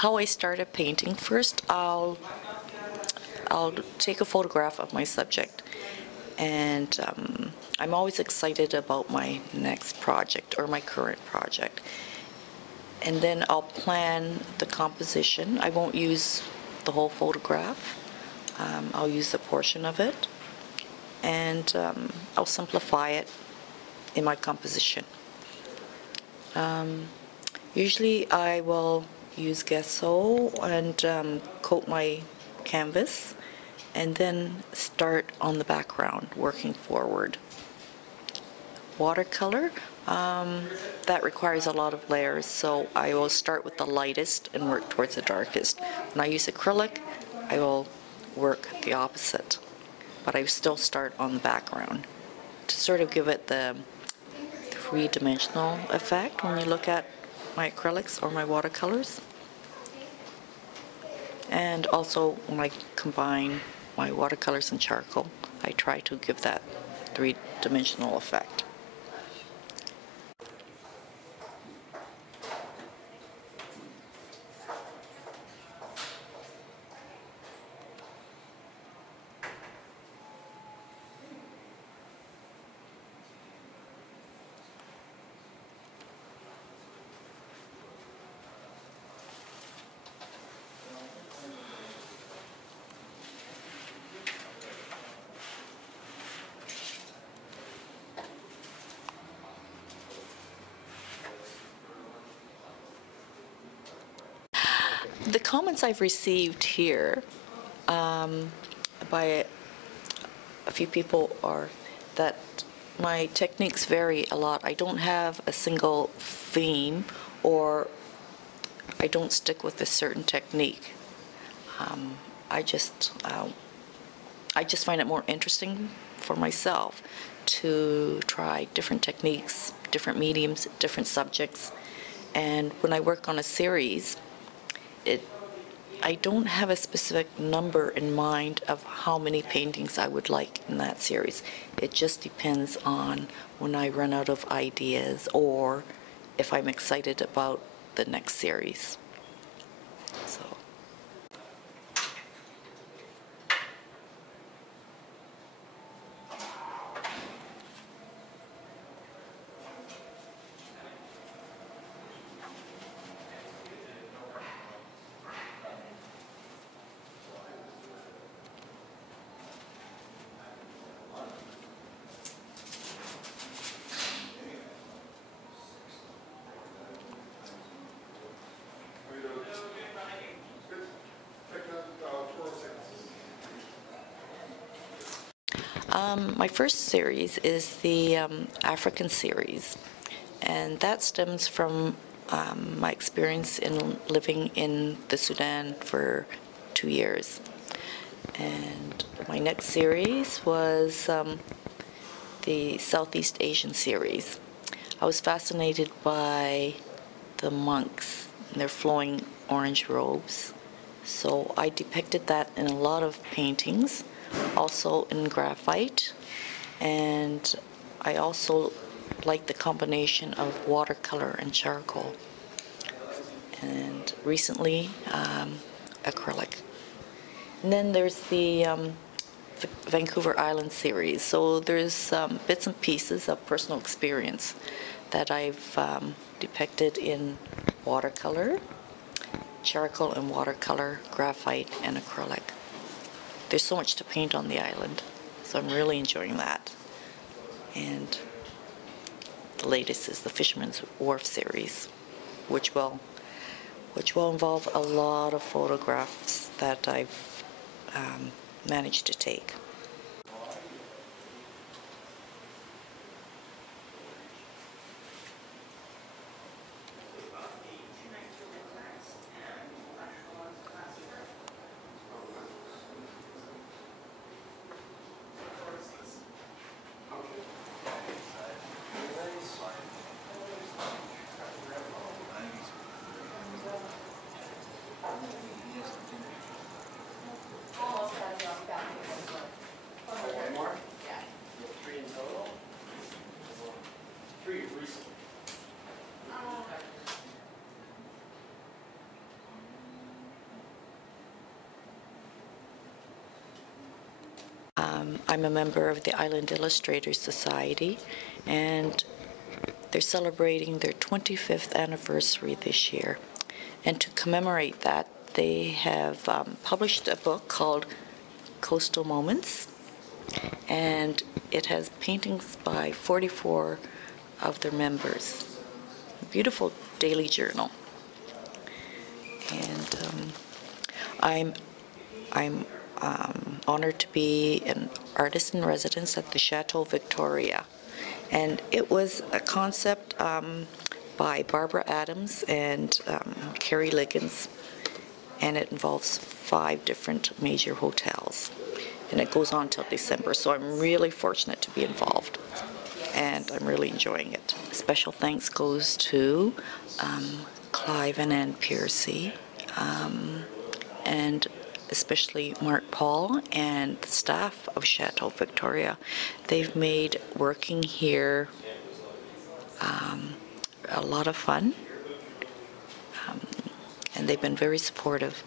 how I started painting. First, I'll take a photograph of my subject, and I'm always excited about my next project or my current project. And then I'll plan the composition. I won't use the whole photograph. I'll use a portion of it, and I'll simplify it in my composition. Usually I will use gesso and coat my canvas, and then start on the background, working forward. Watercolor, that requires a lot of layers, so I will start with the lightest and work towards the darkest. When I use acrylic, I will work the opposite, but I still start on the background to sort of give it the three-dimensional effect when you look at my acrylics or my watercolors. And also when I combine my watercolors and charcoal, I try to give that three-dimensional effect. The comments I've received here by a few people are that my techniques vary a lot. I don't have a single theme, or I don't stick with a certain technique. I just find it more interesting for myself to try different techniques, different mediums, different subjects. And when I work on a series, I don't have a specific number in mind of how many paintings I would like in that series. It just depends on when I run out of ideas or if I'm excited about the next series. So. My first series is the African series, and that stems from my experience in living in the Sudan for 2 years. And my next series was the Southeast Asian series. I was fascinated by the monks and their flowing orange robes, so I depicted that in a lot of paintings, also in graphite, and I also like the combination of watercolor and charcoal, and recently acrylic. And then there's the Vancouver Island series, so there's bits and pieces of personal experience that I've depicted in watercolor, charcoal and watercolor, graphite and acrylic. There's so much to paint on the island, so I'm really enjoying that. And the latest is the Fisherman's Wharf series, which will involve a lot of photographs that I've managed to take. I'm a member of the Island Illustrators Society, and they're celebrating their 25th anniversary this year. And to commemorate that, they have published a book called Coastal Moments, and it has paintings by 44 of their members. A beautiful daily journal. And I'm honored to be an artist in residence at the Chateau Victoria. And it was a concept by Barbara Adams and Carrie Liggins, and it involves 5 different major hotels. And it goes on till December, so I'm really fortunate to be involved, and I'm really enjoying it. Special thanks goes to Clive and Ann Piercy, and especially Mark Paul and the staff of Chateau Victoria. They've made working here a lot of fun, and they've been very supportive.